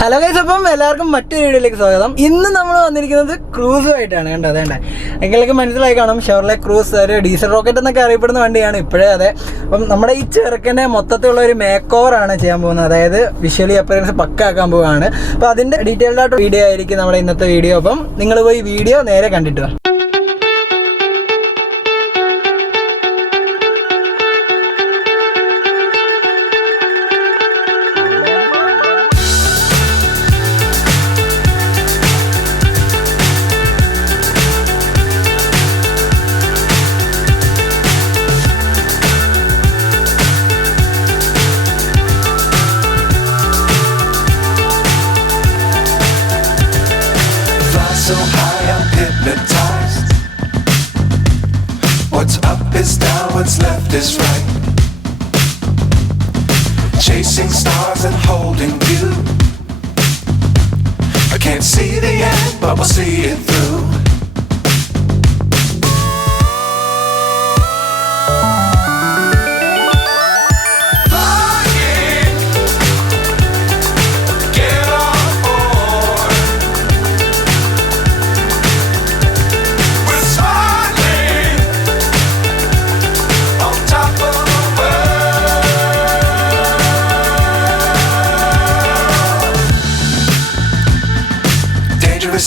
Hello guys, അപ്പം എല്ലാവർക്കും മറ്റൊരു വീഡിയോയിലേക്ക് സ്വാഗതം. ഇന്ന് നമ്മൾ വന്നിരിക്കുന്നത് ക്രൂസുമായിട്ടാണ്. കണ്ടോ, അതേണ്ട എங்களுக்கு മനസ്സിലായി കാണും. ഷെവർലെ ക്രൂസ് ഒരു ഡീസൽ റോക്കറ്റ് എന്നൊക്കെ അറിയപ്പെടുന്ന വണ്ടിയാണ് ഇപ്പോഴേ. അതെ, അപ്പം നമ്മുടെ ഈ ചെറുക്കനെ മൊത്തത്തിലുള്ള ഒരു മേക്ക് ഓവറാണ് ചെയ്യാൻ പോകുന്നത്. അതായത് വിഷ്വലി അപ്പിയറൻസ് പക്കാക്കാൻ പോവുകയാണ്. അപ്പോൾ അതിൻ്റെ ഡീറ്റെയിൽഡ് ആയിട്ട് വീഡിയോ ആയിരിക്കും നമ്മുടെ ഇന്നത്തെ വീഡിയോ. അപ്പം നിങ്ങൾ പോയി വീഡിയോ നേരെ കണ്ടിട്ട് വാ. So high, I'm hypnotized. What's up is down, what's left is right. Chasing stars and holding you. I can't see the end, but we'll see it through.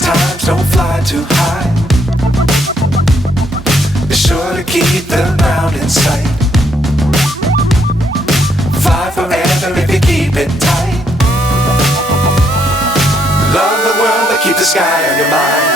Times don't fly too high. Be sure to keep the ground in sight. Fly forever if you keep it tight. Love the world but keep the sky on your mind.